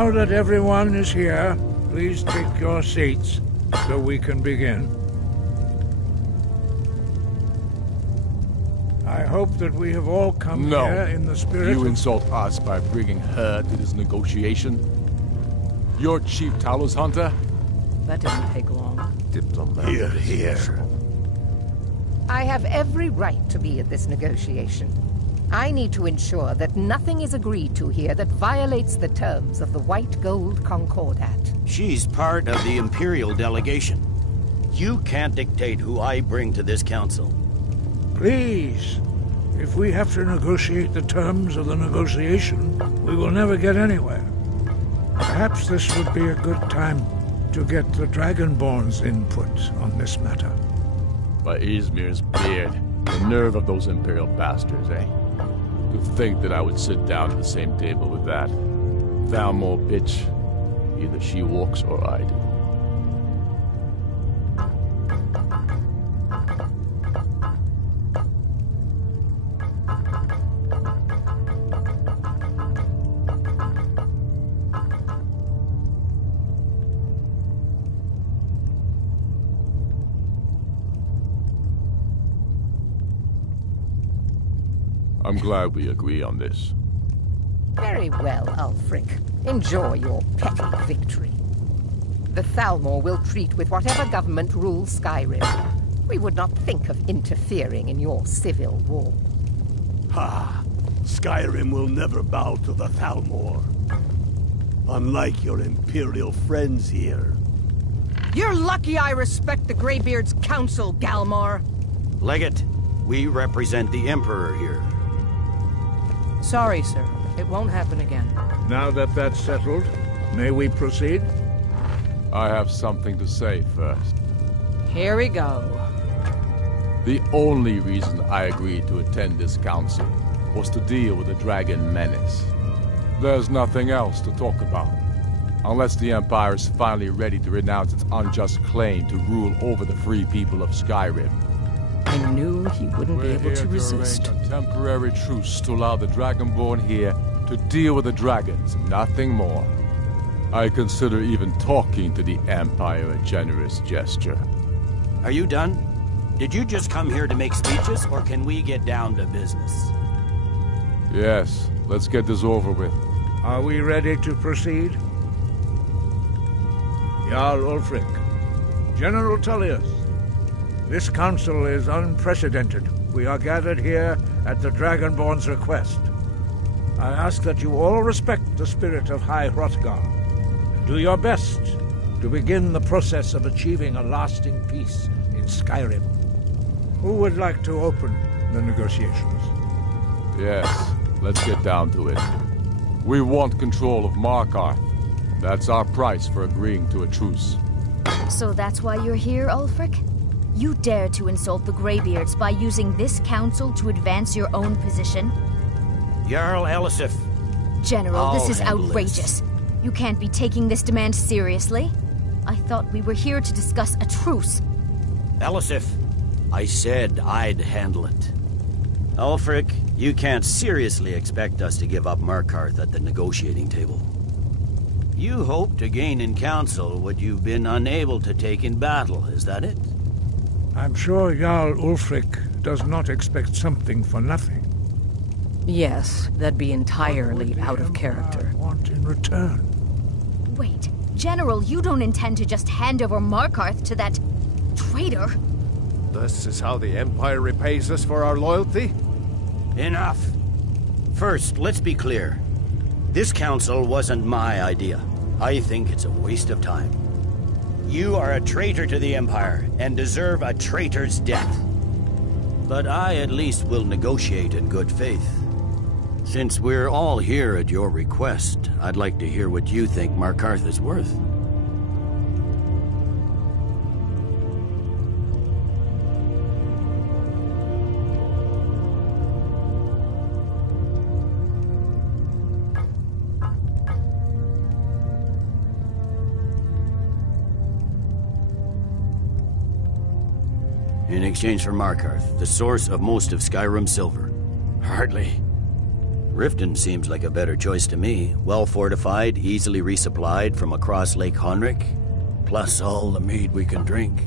Now that everyone is here, please take your seats so we can begin. I hope that we have all come here in the spirit You of... insult us by bringing her to this negotiation? You're Chief Talos Hunter? That didn't take long. Diplomat. Here. I have every right to be at this negotiation. I need to ensure that nothing is agreed to here that violates the terms of the White Gold Concordat. She's part of the Imperial delegation. You can't dictate who I bring to this council. Please, if we have to negotiate the terms of the negotiation, we will never get anywhere. Perhaps this would be a good time to get the Dragonborn's input on this matter. By Izmir's beard, the nerve of those Imperial bastards, eh? To think that I would sit down at the same table with that. Thalmor bitch. Either she walks or I do. I'm glad we agree on this. Very well, Ulfric. Enjoy your petty victory. The Thalmor will treat with whatever government rules Skyrim. We would not think of interfering in your civil war. Ha! Skyrim will never bow to the Thalmor. Unlike your Imperial friends here. You're lucky I respect the Greybeard's counsel, Galmar. Legate, we represent the Emperor here. Sorry, sir. It won't happen again. Now that that's settled, may we proceed? I have something to say first. Here we go. The only reason I agreed to attend this council was to deal with the dragon menace. There's nothing else to talk about. Unless the Empire is finally ready to renounce its unjust claim to rule over the free people of Skyrim. I knew he wouldn't be able to resist. Arrange a temporary truce to allow the Dragonborn here to deal with the dragons, nothing more. I consider even talking to the Empire a generous gesture. Are you done? Did you just come here to make speeches, or can we get down to business? Yes, let's get this over with. Are we ready to proceed? Jarl Ulfric, General Tullius, this council is unprecedented. We are gathered here at the Dragonborn's request. I ask that you all respect the spirit of High Hrothgar. Do your best to begin the process of achieving a lasting peace in Skyrim. Who would like to open the negotiations? Yes, let's get down to it. We want control of Markarth. That's our price for agreeing to a truce. So that's why you're here, Ulfric? You dare to insult the Greybeards by using this council to advance your own position? Jarl Elisif. General, this is outrageous. You can't be taking this demand seriously. I thought we were here to discuss a truce. Elisif, I said I'd handle it. Ulfric, you can't seriously expect us to give up Markarth at the negotiating table. You hope to gain in council what you've been unable to take in battle, is that it? I'm sure Jarl Ulfric does not expect something for nothing. Yes, that'd be entirely out of character. Want in return? Wait, General, you don't intend to just hand over Markarth to that traitor? This is how the Empire repays us for our loyalty? Enough. First, let's be clear. This council wasn't my idea. I think it's a waste of time. You are a traitor to the Empire and deserve a traitor's death. But I at least will negotiate in good faith. Since we're all here at your request, I'd like to hear what you think Markarth is worth. In exchange for Markarth, the source of most of Skyrim's silver. Hardly. Riften seems like a better choice to me. Well fortified, easily resupplied from across Lake Honrick, plus all the mead we can drink.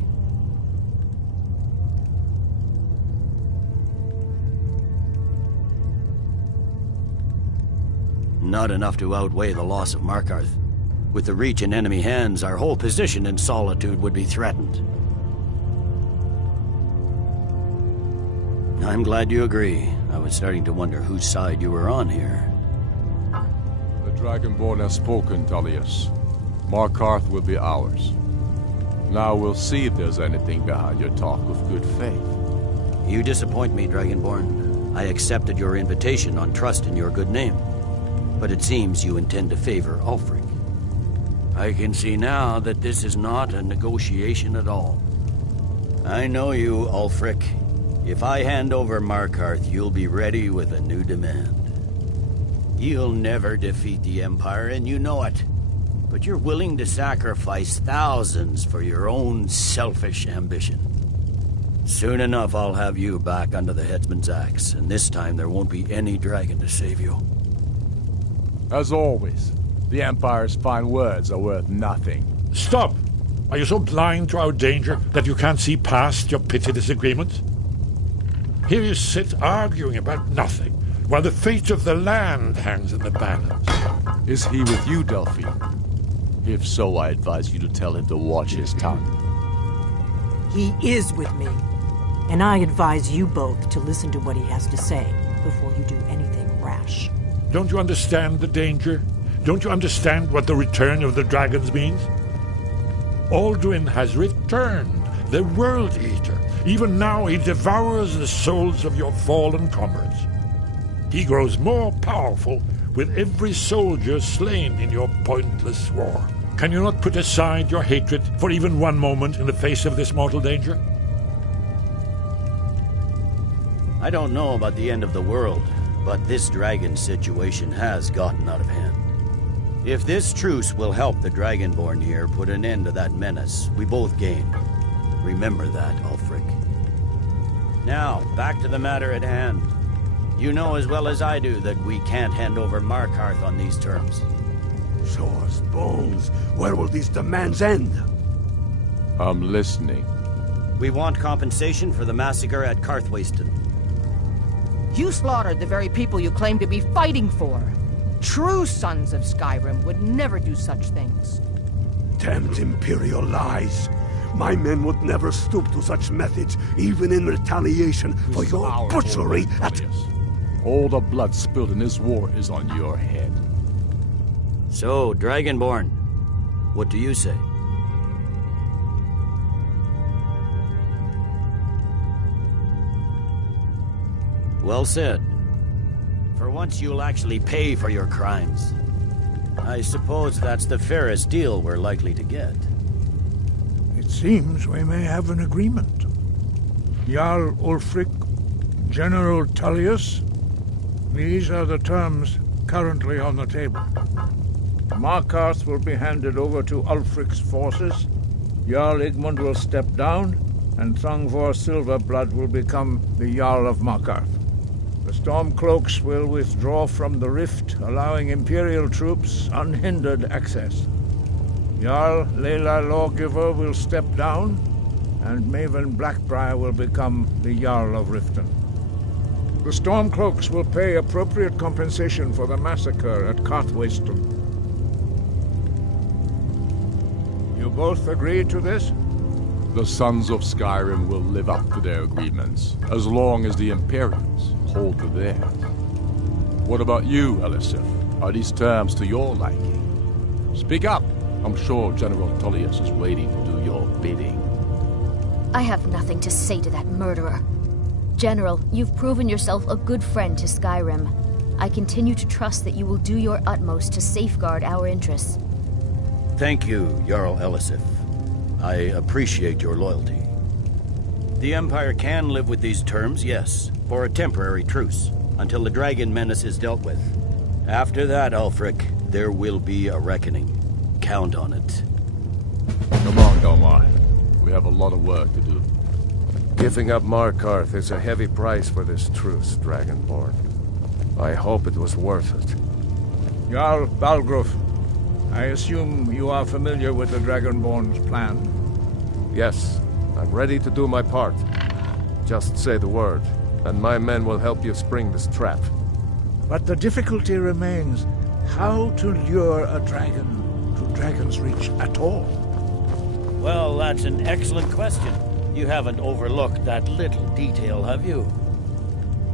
Not enough to outweigh the loss of Markarth. With the Reach in enemy hands, our whole position in Solitude would be threatened. I'm glad you agree. I was starting to wonder whose side you were on here. The Dragonborn has spoken, Tullius. Markarth will be ours. Now we'll see if there's anything behind your talk of good faith. You disappoint me, Dragonborn. I accepted your invitation on trust in your good name. But it seems you intend to favor Ulfric. I can see now that this is not a negotiation at all. I know you, Ulfric. If I hand over Markarth, you'll be ready with a new demand. You'll never defeat the Empire, and you know it. But you're willing to sacrifice thousands for your own selfish ambition. Soon enough, I'll have you back under the headsman's axe, and this time there won't be any dragon to save you. As always, the Empire's fine words are worth nothing. Stop! Are you so blind to our danger that you can't see past your petty disagreements? Here you sit arguing about nothing, while the fate of the land hangs in the balance. Is he with you, Delphine? If so, I advise you to tell him to watch his tongue. He is with me, and I advise you both to listen to what he has to say before you do anything rash. Don't you understand the danger? Don't you understand what the return of the dragons means? Alduin has returned, the World Eater. Even now he devours the souls of your fallen comrades. He grows more powerful with every soldier slain in your pointless war. Can you not put aside your hatred for even one moment in the face of this mortal danger? I don't know about the end of the world, but this dragon situation has gotten out of hand. If this truce will help the Dragonborn here put an end to that menace, we both gain. Remember that, Ulfric. Now, back to the matter at hand. You know as well as I do that we can't hand over Markarth on these terms. Show us bones. Where will these demands end? I'm listening. We want compensation for the massacre at Karthwasten. You slaughtered the very people you claim to be fighting for. True sons of Skyrim would never do such things. Damned Imperial lies. My men would never stoop to such methods, even in retaliation for your butchery at... All the blood spilled in this war is on your head. So, Dragonborn, what do you say? Well said. For once you'll actually pay for your crimes. I suppose that's the fairest deal we're likely to get. It seems we may have an agreement. Jarl Ulfric, General Tullius, these are the terms currently on the table. Markarth will be handed over to Ulfric's forces, Jarl Igmund will step down, and Thongvor Silverblood will become the Jarl of Markarth. The Stormcloaks will withdraw from the rift, allowing Imperial troops unhindered access. Jarl Leila Lawgiver will step down, and Maven Blackbriar will become the Jarl of Riften. The Stormcloaks will pay appropriate compensation for the massacre at Karthwasten. You both agree to this? The Sons of Skyrim will live up to their agreements, as long as the Imperials hold to theirs. What about you, Elisif? Are these terms to your liking? Speak up! I'm sure General Tullius is waiting to do your bidding. I have nothing to say to that murderer. General, you've proven yourself a good friend to Skyrim. I continue to trust that you will do your utmost to safeguard our interests. Thank you, Jarl Elisif. I appreciate your loyalty. The Empire can live with these terms, yes, for a temporary truce, until the dragon menace is dealt with. After that, Ulfric, there will be a reckoning. Count on it. Come on, Galmar. We have a lot of work to do. Giving up Markarth is a heavy price for this truce, Dragonborn. I hope it was worth it. Jarl Balgruf, I assume you are familiar with the Dragonborn's plan? Yes, I'm ready to do my part. Just say the word, and my men will help you spring this trap. But the difficulty remains how to lure a dragon to Dragon's Reach at all. Well, that's an excellent question. You haven't overlooked that little detail, have you?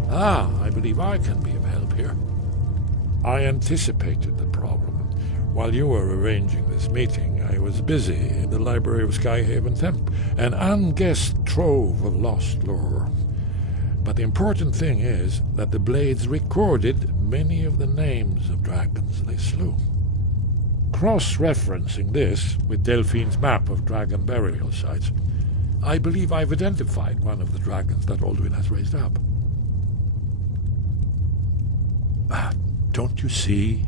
I believe I can be of help here. I anticipated the problem. While you were arranging this meeting, I was busy in the library of Skyhaven Temple, an unguessed trove of lost lore. But the important thing is that the Blades recorded many of the names of dragons they slew. Cross-referencing this with Delphine's map of dragon burial sites, I believe I've identified one of the dragons that Alduin has raised up. Don't you see?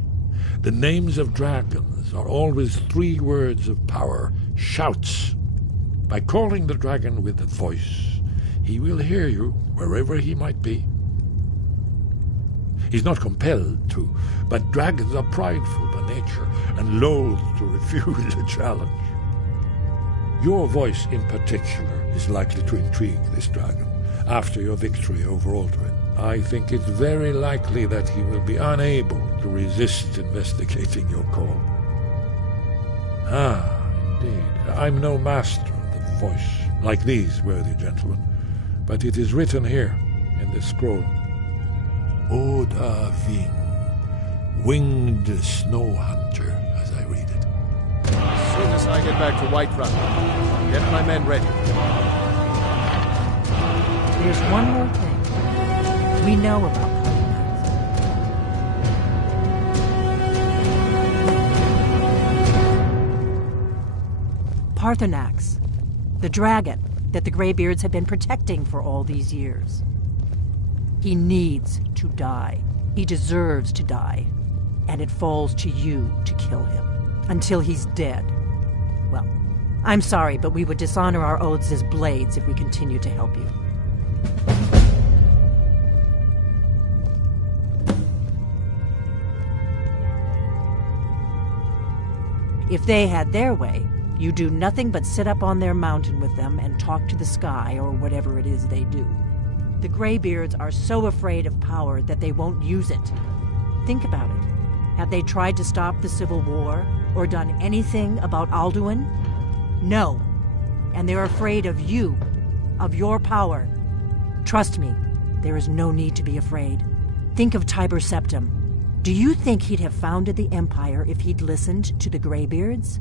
The names of dragons are always 3 words of power, shouts. By calling the dragon with a voice, he will hear you wherever he might be. He's not compelled to, but dragons are prideful by nature and loath to refuse a challenge. Your voice in particular is likely to intrigue this dragon after your victory over Alduin. I think it's very likely that he will be unable to resist investigating your call. Indeed. I'm no master of the voice, like these worthy gentlemen, but it is written here in this scroll. Oda Ving, winged snow hunter, as I read it. As soon as I get back to Whiterun, I'll get my men ready. There's one more thing we know about Parthenax, the dragon that the Greybeards have been protecting for all these years. He needs to die. He deserves to die. And it falls to you to kill him until he's dead. Well, I'm sorry, but we would dishonor our oaths as Blades if we continue to help you. If they had their way, you do nothing but sit up on their mountain with them and talk to the sky or whatever it is they do. The Greybeards are so afraid of power that they won't use it. Think about it. Have they tried to stop the Civil War or done anything about Alduin? No. And they're afraid of you, of your power. Trust me, there is no need to be afraid. Think of Tiber Septim. Do you think he'd have founded the Empire if he'd listened to the Greybeards?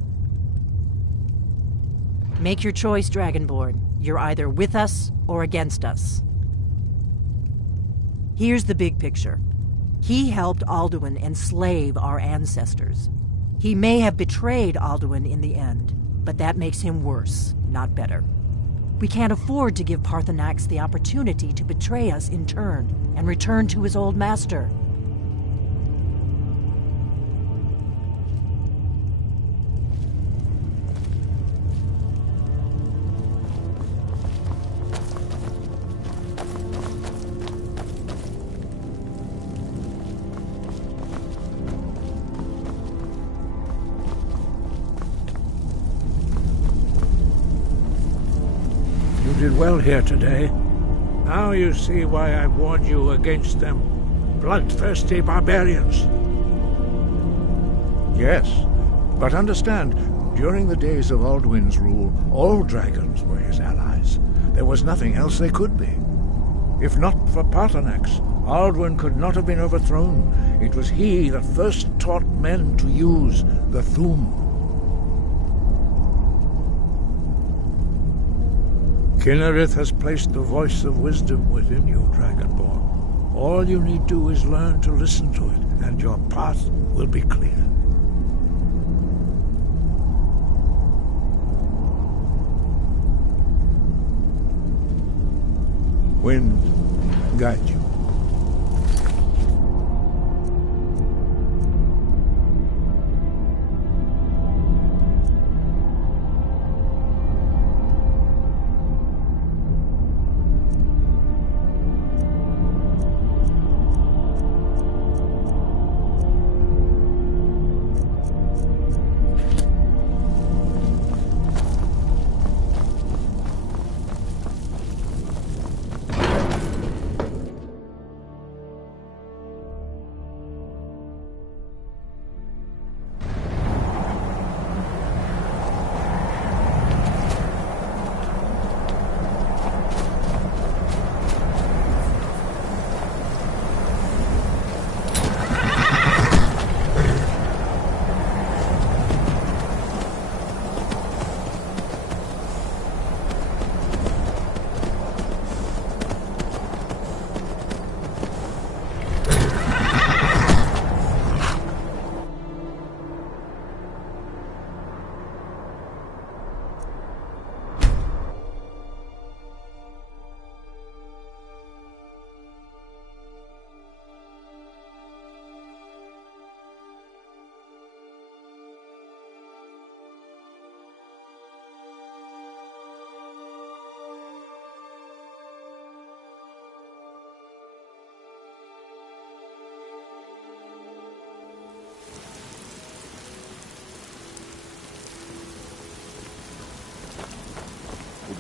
Make your choice, Dragonborn. You're either with us or against us. Here's the big picture. He helped Alduin enslave our ancestors. He may have betrayed Alduin in the end, but that makes him worse, not better. We can't afford to give Parthenax the opportunity to betray us in turn and return to his old master. You did well here today. Now you see why I warned you against them. Bloodthirsty barbarians. Yes, but understand, during the days of Alduin's rule, all dragons were his allies. There was nothing else they could be. If not for Parthenax, Alduin could not have been overthrown. It was he that first taught men to use the Thu'um. Kinnereth has placed the voice of wisdom within you, Dragonborn. All you need do is learn to listen to it, and your path will be clear. Wind, guide you.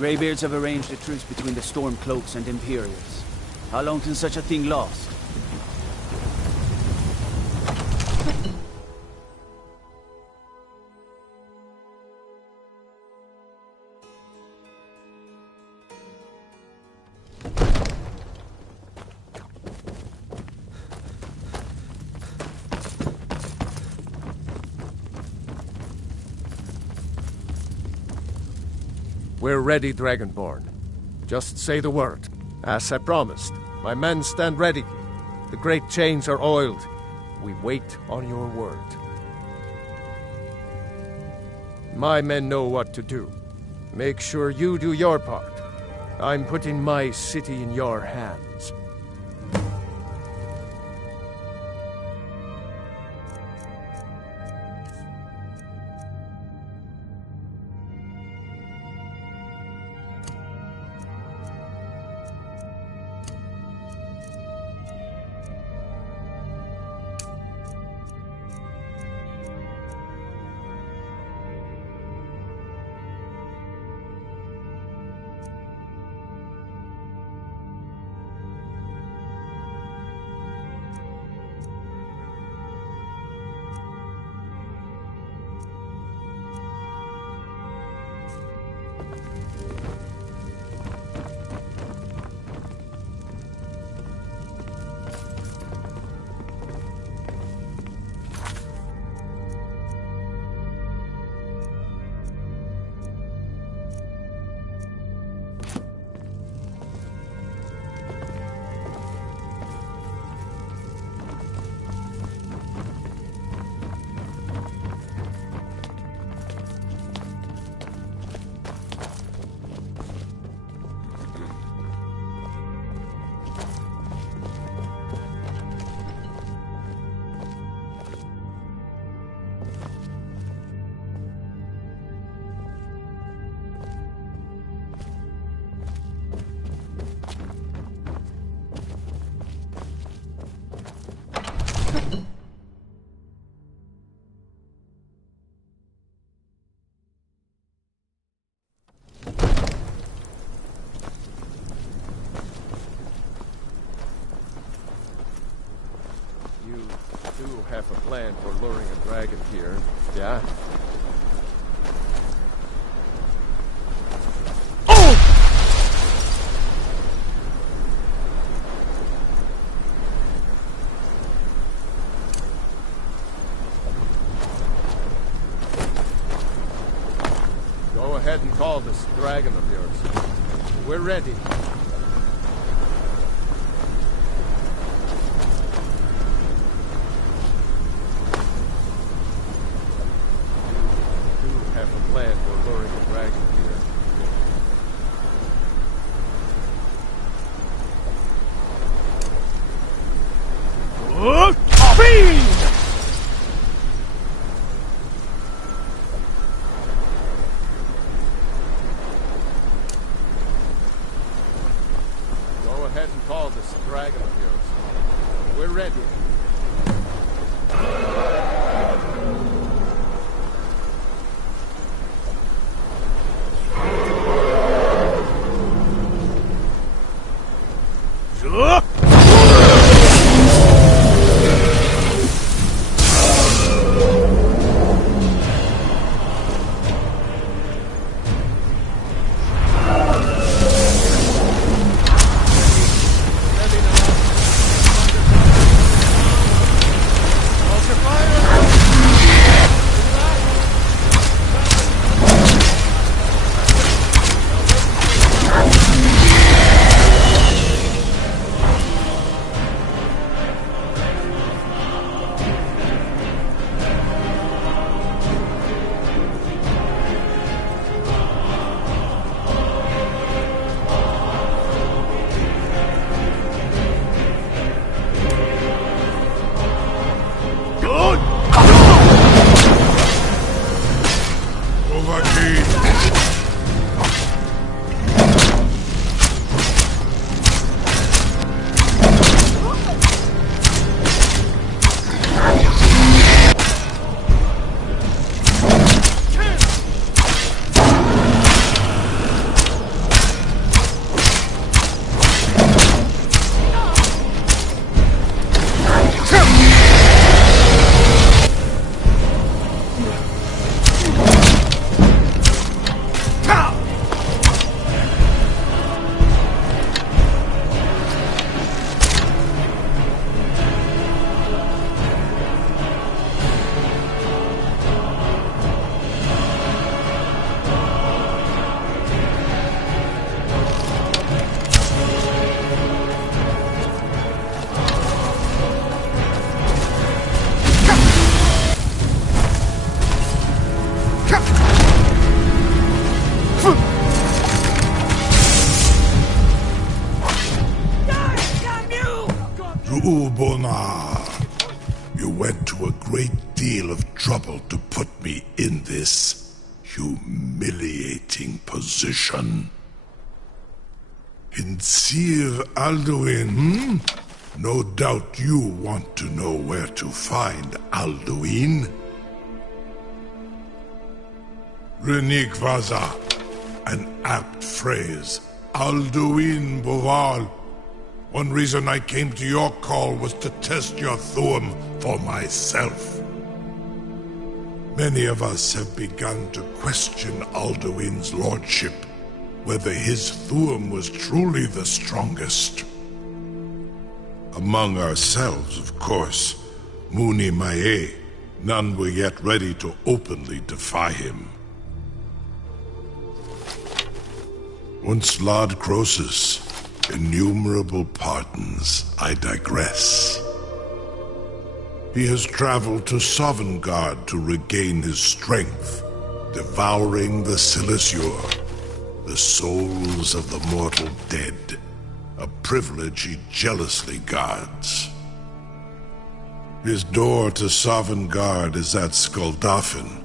Greybeards have arranged a truce between the Stormcloaks and Imperials. How long can such a thing last? We're ready, Dragonborn. Just say the word. As I promised, my men stand ready. The great chains are oiled. We wait on your word. My men know what to do. Make sure you do your part. I'm putting my city in your hands. Have a plan for luring a dragon here, yeah? Go ahead and call this dragon of yours. We're ready. Plan for luring a dragon here. went to a great deal of trouble to put me in this humiliating position. In Sir Alduin, No doubt you want to know where to find Alduin. Renik Vaza, an apt phrase. Alduin Boval. One reason I came to your call was to test your Thuum for myself. Many of us have begun to question Alduin's lordship, whether his Thuum was truly the strongest. Among ourselves, of course, Muni Mae, none were yet ready to openly defy him. Once Lord Croesus, innumerable pardons, I digress. He has traveled to Sovngarde to regain his strength, devouring the Silesure, the souls of the mortal dead, a privilege he jealously guards. His door to Sovngarde is at Skuldafn,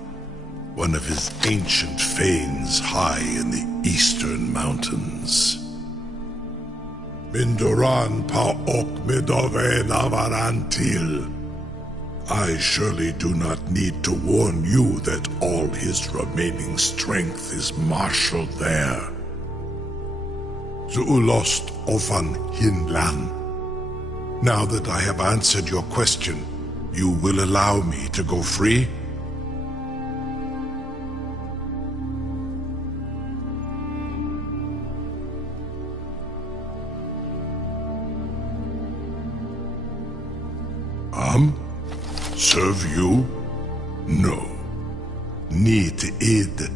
one of his ancient fanes high in the eastern mountains. Mindoran Paok Midove Navarantil. I surely do not need to warn you that all his remaining strength is marshaled there. Zuulost Ofan Hinlan. Now that I have answered your question, you will allow me to go free? Serve you? No. Need id.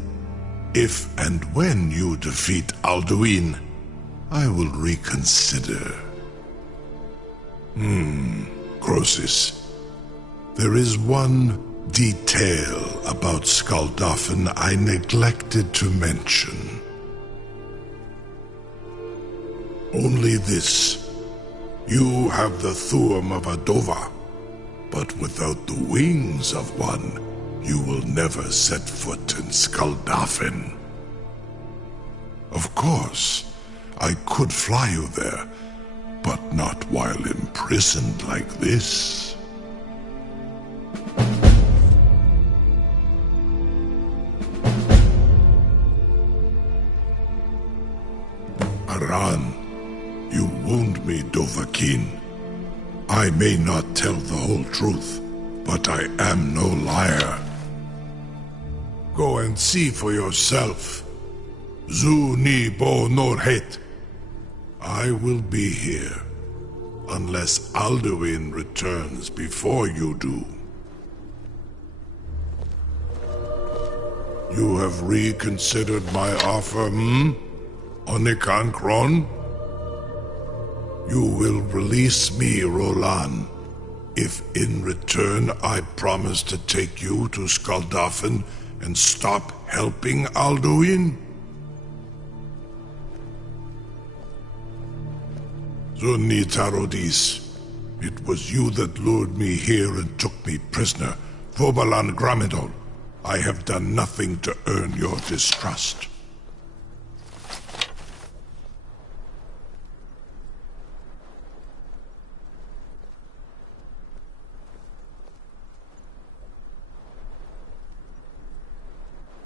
If and when you defeat Alduin, I will reconsider. Croesus. There is one detail about Skuldafn I neglected to mention. Only this. You have the Thuum of Adova, but without the wings of one, you will never set foot in Skuldafn. Of course, I could fly you there, but not while imprisoned like this. Aran, you wound me, Dovahkiin. I may not tell the whole truth, but I am no liar. Go and see for yourself. Zu ni bo norhet. I will be here, unless Alduin returns before you do. You have reconsidered my offer, Onikan Kron? You will release me, Rolan, if in return I promise to take you to Skuldafn and stop helping Alduin? Zunni Tarodis, it was you that lured me here and took me prisoner. Vobalan Gramidol, I have done nothing to earn your distrust.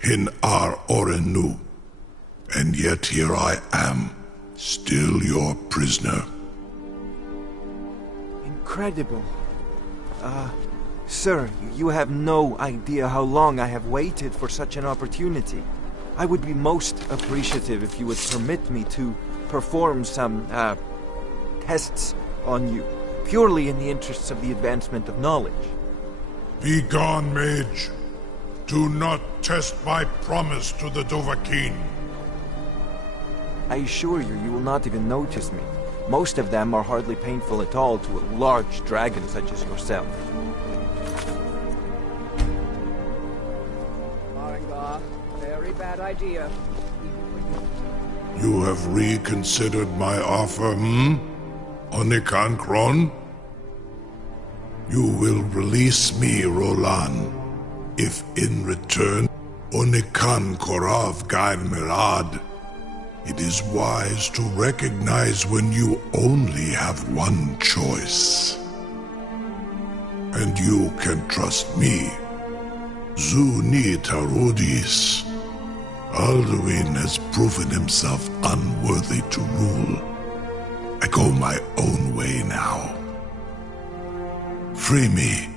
In Ar Orenu, and yet here I am, still your prisoner. Incredible. Sir, you have no idea how long I have waited for such an opportunity. I would be most appreciative if you would permit me to perform some, tests on you, purely in the interests of the advancement of knowledge. Be gone, mage. Do not test my promise to the Dovahkiin. I assure you, you will not even notice me. Most of them are hardly painful at all to a large dragon such as yourself. Maringar, very bad idea. You have reconsidered my offer, Onikan Kron? You will release me, Roland, if in return, Onikan Korav Gair Mirad. It is wise to recognize when you only have one choice. And you can trust me. Zuni Tarudis. Alduin has proven himself unworthy to rule. I go my own way now. Free me,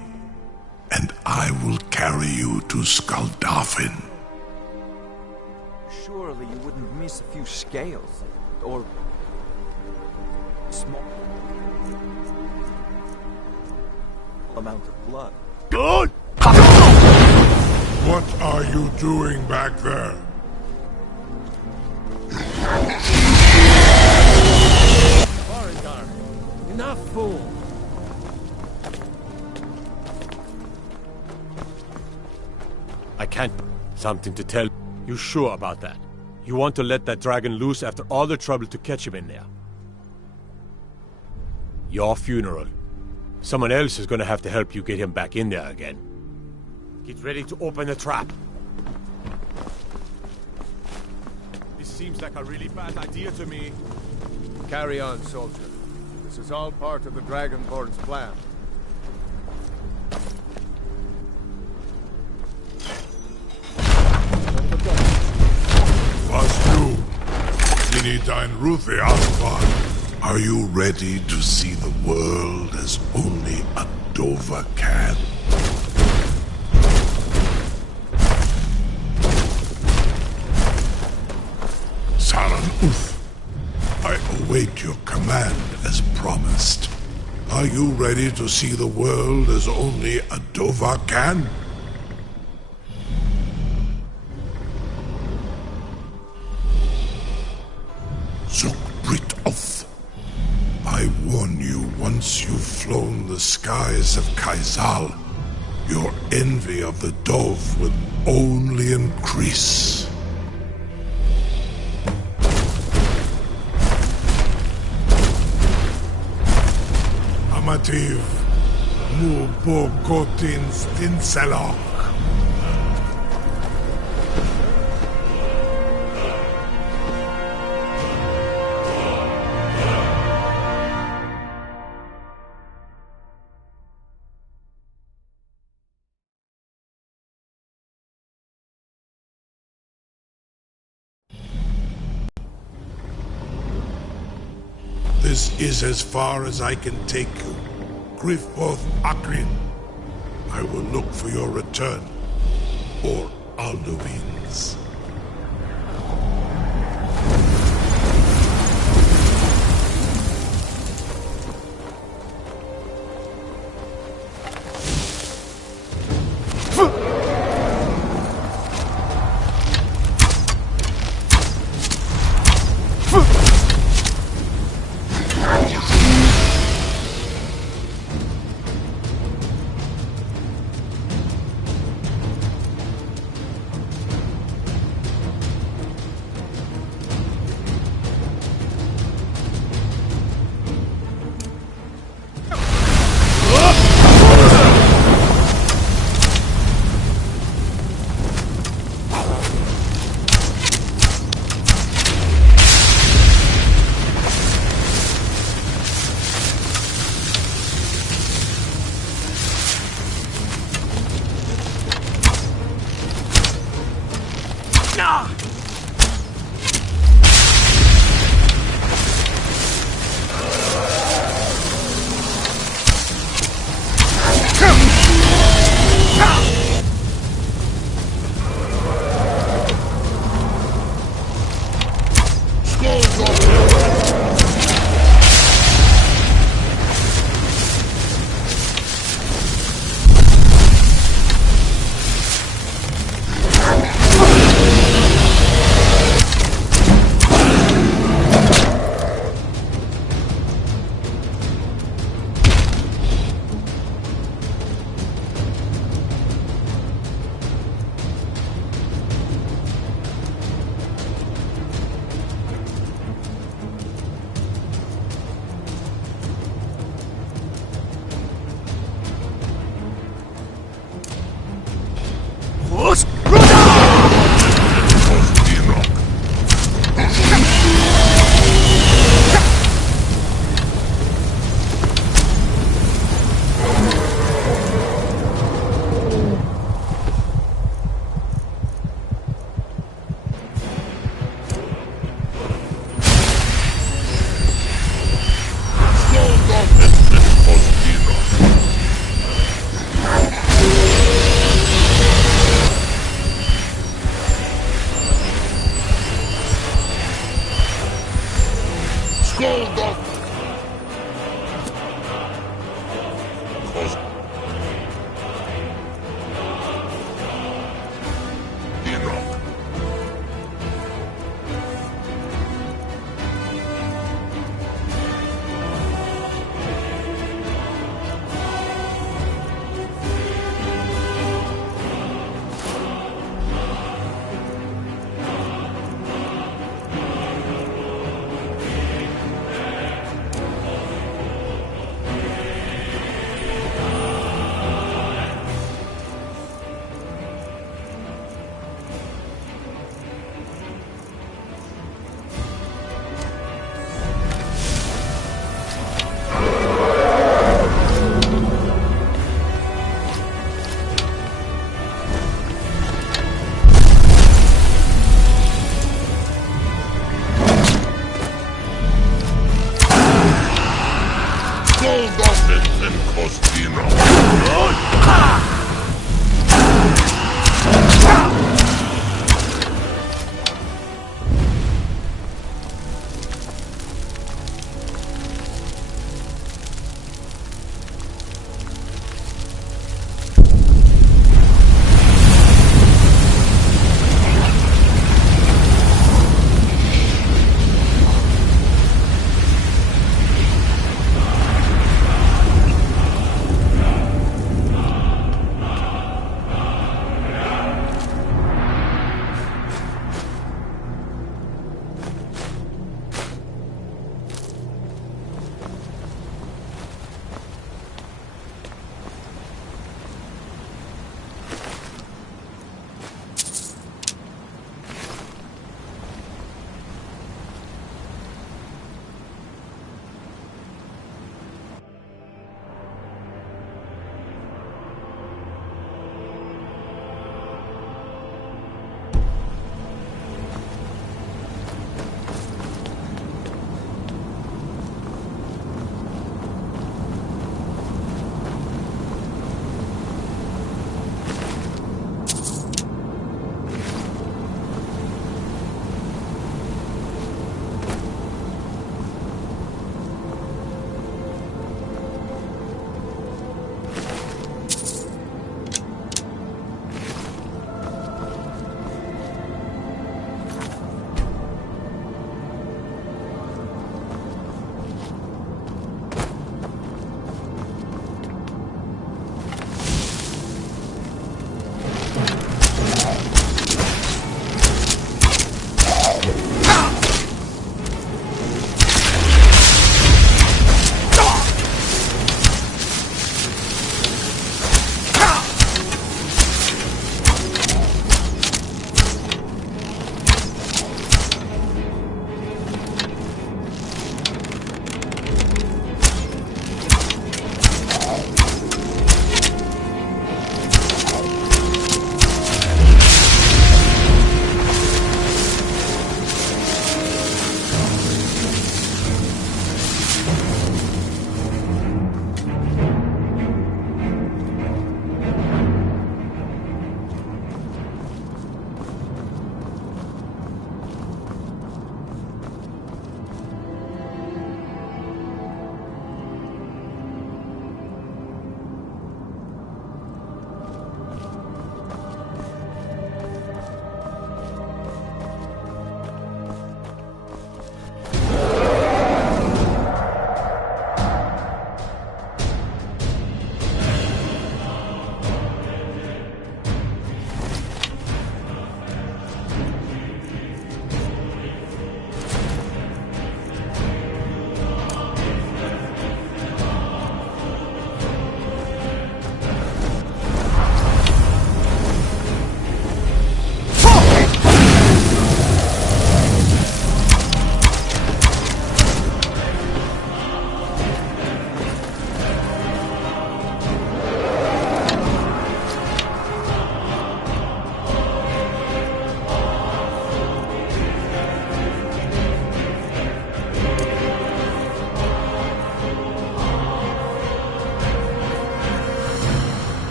and I will carry you to Skaldafin. Surely you wouldn't miss a few scales, or small amount of blood. Good! What are you doing back there? Barangar, enough, fool! I can't. Something to tell. You sure about that? You want to let that dragon loose after all the trouble to catch him in there? Your funeral. Someone else is gonna have to help you get him back in there again. Get ready to open the trap. This seems like a really bad idea to me. Carry on, soldier. This is all part of the Dragonborn's plan. Was du, Sini dein Ruthi Aswan? Are you ready to see the world as only a Dova can? Saran Uth, I await your command as promised. Are you ready to see the world as only a Dova can? I warn you, once you've flown the skies of Kaizal, your envy of the Dove will only increase. Amativ, mu bogotin stinselok. This is as far as I can take you. Grifoth Akrin. I will look for your return. Or Alduin's.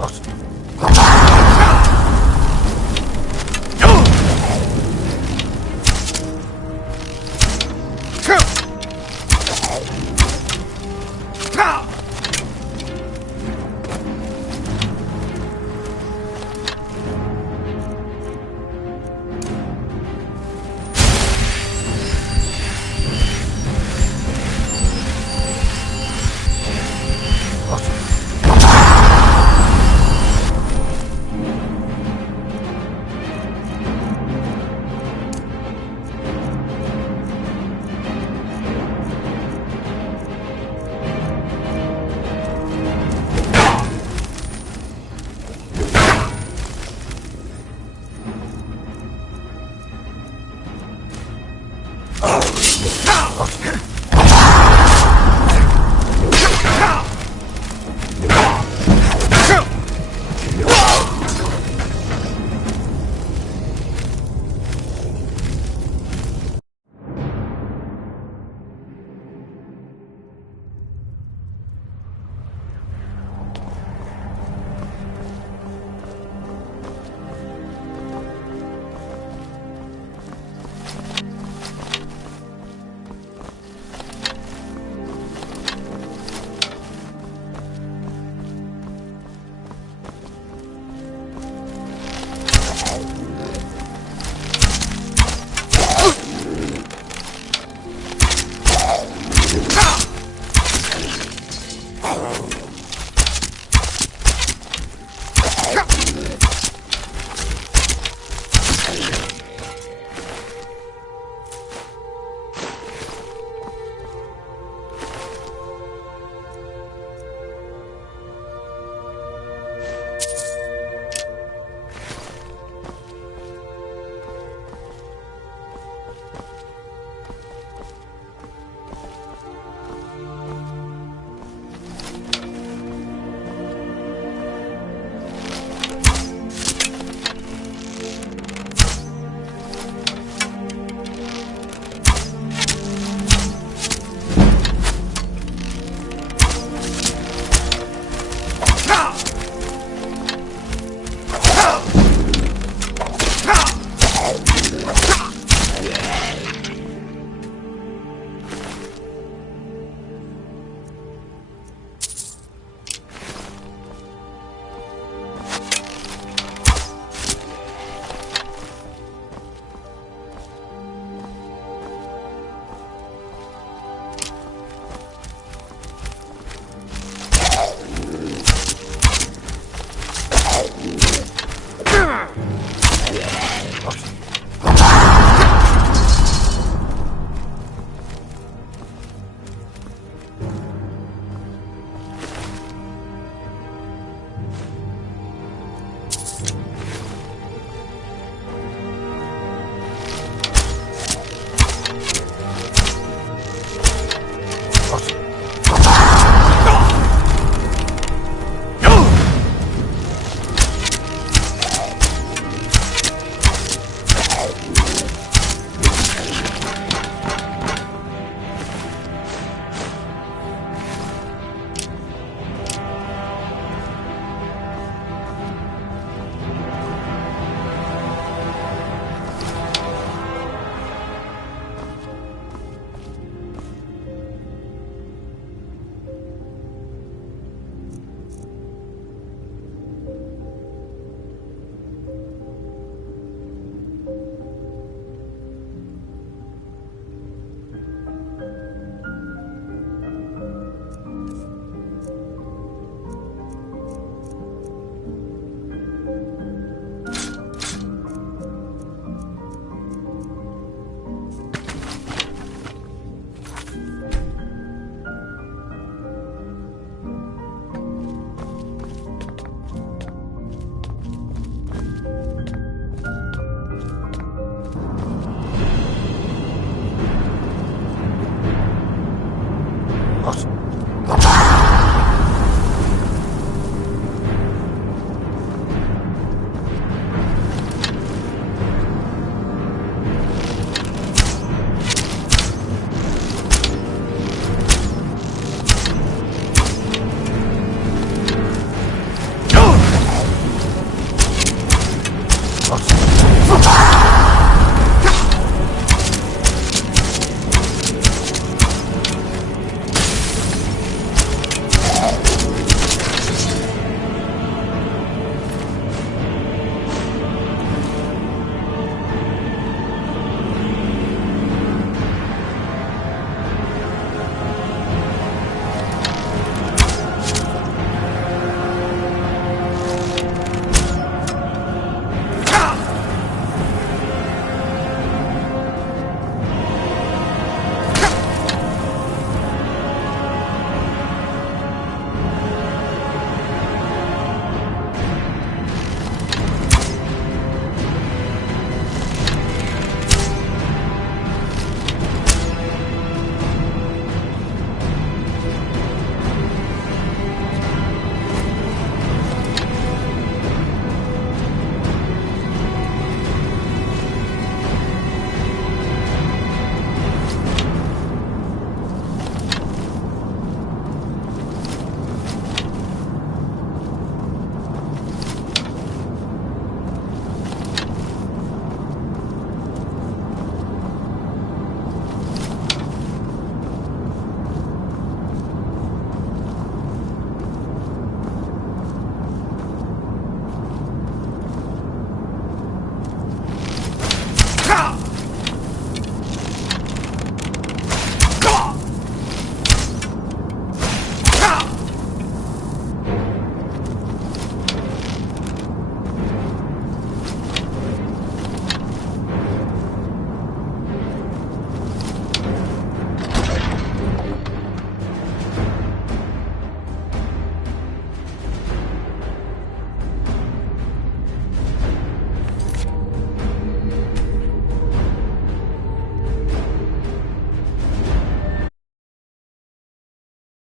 What?